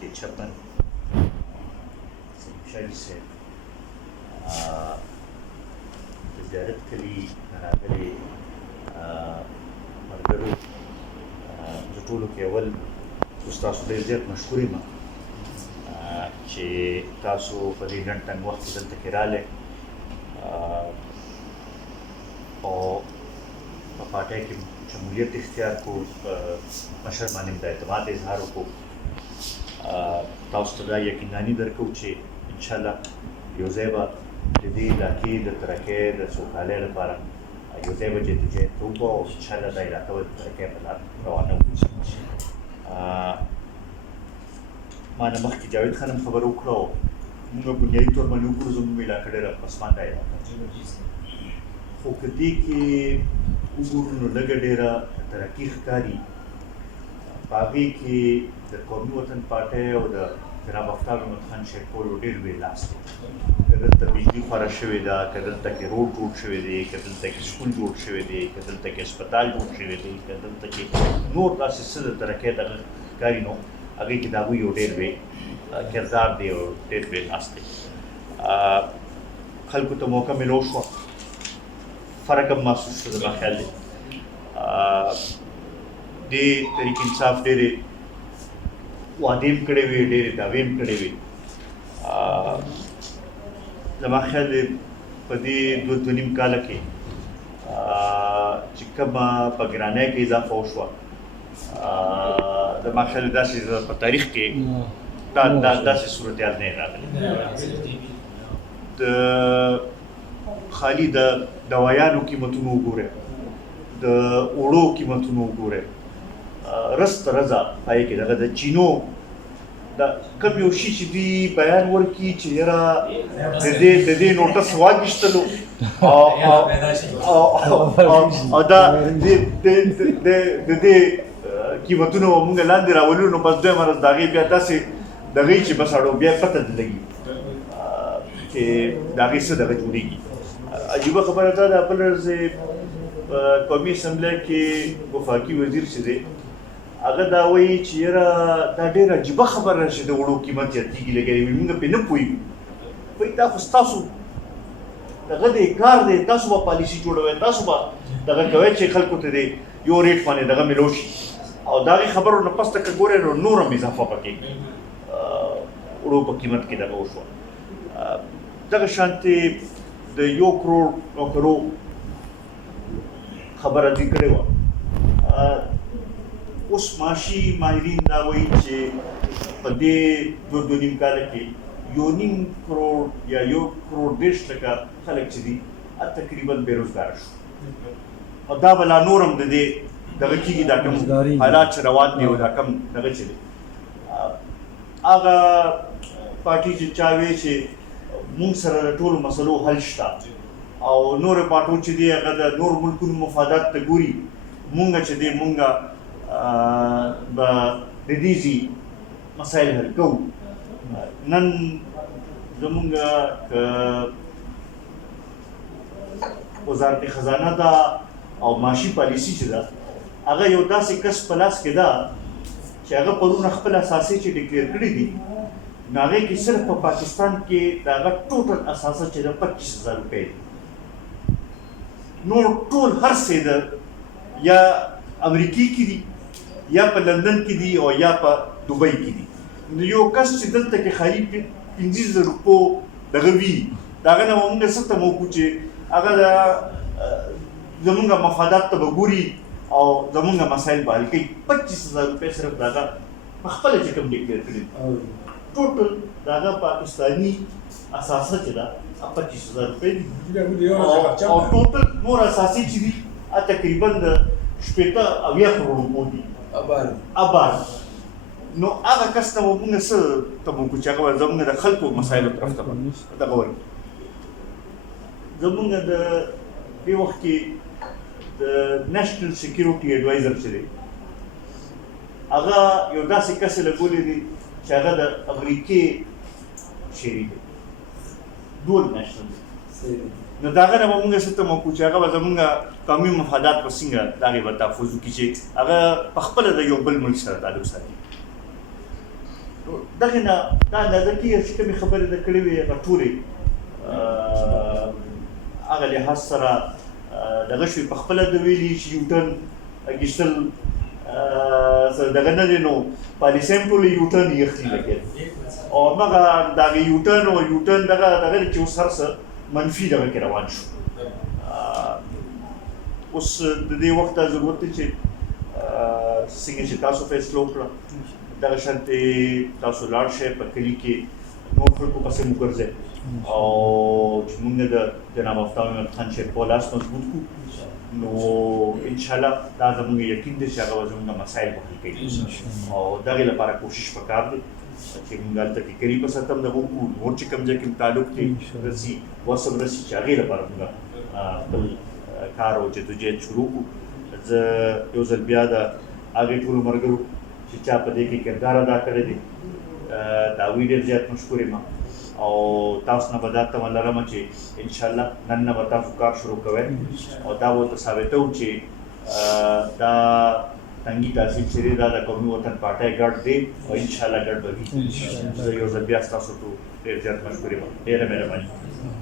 के छप्पन शाही से زیارت کړي راغلي ملګرو د ټولو کې اول ستاسو ډېر زیات مشکور یم چې تاسو په دې ګڼ تنګ وخت کې دلته کې راغلئ او په پارټۍ کې شمولیت اختیار کړو مشر باندې د اعتماد اظهار وکړو تاسو ته دا یقیني درکوو چې انشاءالله یو ځای به د دې علاقې د ترقۍ د سوکالۍ لپاره یو ځای به جدوجہد کوو او انشاءالله دا علاقه به د ترقۍ په لار روانه وکړو. ما نه مخکې جاوید خان هم خبره وکړه او موږ بنیادي طور باندې وګورو زموږ علاقه ډېره پسمانده علاقه خو که دې کې وګورو نو لږه ډېره ترقي ښکاري. په هغې کې د قومي وطن پارټۍ او د جناب آفتاب احمد خان شیرپور ډېر لوی لاس دی. که دلته بجلي خواره شوې ده، که دلته کې روډ جوړ شوی دی، که دلته کې سکول جوړ شوی دی، که دلته کې هسپتال جوړ شوی دی، که دلته کې نور داسې څه د ترقۍ دغه ښکاري نو هغې کې د هغوی یو ډېر لوی کردار دی او ډېر لوی لاس دی. خلکو ته موقع میلو شوه، فرق هم محسوس شو زما خیال دی. دې تحریک انصاف ډېرې وعدې هم کړې وې، ډېرې دعوې هم کړې وې. زما خیال دی په دې دوه نیم کاله کې چې کومه په ګرانۍ کې اضافه وشوه زما خیال دی داسې په تاریخ کې داسې صورتحال نه راغلی. د خالي د دوایانو قیمتونو وګورئ، د اوړو قیمتونو وګورئ، رس تر رضا پای کې دغه د چینو دا کوم یو شي چې دوی بیان ورکړي چې یاره د دې نوټس واخیستلو او دا د دې قیمتونه موږ لاندې راولو نو بس دویمه ورځ د هغې بیا داسې د هغې چې بس اړو بیا پته نه لګي چې د هغې څه دغه جوړېږي. عجیبه خبره دا ده بله ورځ په قومي اسمبلی کې وفاقي وزیر چې دی هغه دا وایي چې یاره دا ډېره عجیبه خبره ده چې د وړو قیمت زیاتېږي لګوي موږ پرې نه پوهېږو. وایي دا خو ستاسو دغه دی کار دی، تاسو به پالیسي جوړوئ، تاسو به دغه کوئ چې خلکو ته د یو ریټ باندې دغه میلو شي او د هغې خبرو نه پس ته که ګورئ نو نور هم اضافه پکې وړو په قیمت کې دغه وشوه. دغه شانتې د 1 کروڑ نوکرو خبره دوی کړې وه. اوس معاشي ماهرین دا وایي چې په دې دوه نیم کاله کې 1.5 کروڑ یا 1 کروڑ 30 لکه خلک چې دي تقریبا بېروزګاره شو او دا به لا نور هم د دې دغه کېږي دا کوم حالات چې روان دي او دا کوم دغه چې دی هغه پارټي چې چا وی چې مونږ سره د ټولو مسلو حل شته او نور پارټو چې دی هغه د نور ملکونو مفادات ته ګوري، مونږ چې دی مونږ به د دې ځي مسایل حل کوو. نن زمونږ که وزارت خزانه ده او معاشي پالیسي چې ده هغه یو داسې کس په لاس کې ده چې هغه پرونه خپل اساسي چې ډیکلیر کړي دي نو هغې کې صرف په پاکستان کې د هغه ټوټل اساسه چې د 25,000 روپۍ دي، نور ټول هر څه د یا امریکې کې دي یا په لندن کې دي او یا په دوبۍ کې دي. نو یو کس چې دلته کې خالي 15,000 روپو دغه وي د هغه نه به مونږ څه تمه وکړو چې هغه زمونږ مفادات ته به ګوري او زمونږ مسایل به حل کوي. 25,000 روپۍ صرف د هغه په خپله چې کوم ډیکلیر کړي ټوټل د هغه پاکستاني اساسه چې ده 25,000 روپۍ دي او ټوټل نور اساسي چې دي تقریبا د 80 کروڑ روپو دي ابار. نو هغه کس ته به مونږ څه تمه وکړو چې هغه به زمونږ د خلکو مسایلو طرف ته دغه ورکړي. زمونږ د دې وخت کې د نیشنل سیکیورټي اډوایزر چې دی هغه یو داسې کس یې لګولی دی چې هغه د امریکې شهري دی، ډول نیشنل دی. نو د هغه نه به مونږ څه تمه وکړو چې هغه به زمونږ قومي مفادات به څنګه د هغې به تحفظ وکړي چې هغه په خپله د یو بل ملک سره تعلق ساتي. دغه نه دا اندازه کېږي چې کومې خبرې د کړې وي هغه ټولې هغه لحاظ سره دغه شوي په خپله د ویلي چې یوټرن اګیستل دغه نه دی نو پالیسۍ هم ټولې یوټرن یې اخلي لګېد او همغه د هغې یوټرن او یوټرن دغه دی چې اوس هر څه منفي دغه کې روان شو اوس د دې وخت دا ضرورت دی چې څنګه چې تاسو فیصله وکړه دغه شانتې تاسو لاړ شئ په کلي کې نور خلکو پسې مو ګرځئ او چې موږ د جناب آفتاب احمد خان صاحب په لاس مضبوط کړو نو انشاءالله دا زموږ یقین دی چې هغه به زموږ مسایل به حل کوي او دغې لپاره کوشش پکار دی چې موږ هلته کې قریب وساتو دغه وکړو نور چې کوم ځای کې تعلق دی رسي وصل رسي چې هغې لپاره موږ خپل کار او جدوجہد شروع کړو زه یو ځل بیا د هغې ټولو ملګرو چې چا په دې کې کردار ادا کړی دی د هغوی ډېر زیات مشکور یم او تاسو نه به دا تمه لرم چې انشاءالله نن نه به تاسو کار شروع کوئ او دا به ورته ثابتوم چې دا تنګي تحصیل چې دی دا د قومي وطن پارټۍ ګډ دی او انشاءالله ګډ به وي زه یو ځل بیا ستاسو ټول ډېر زیات مشکور یم ډېره مهرباني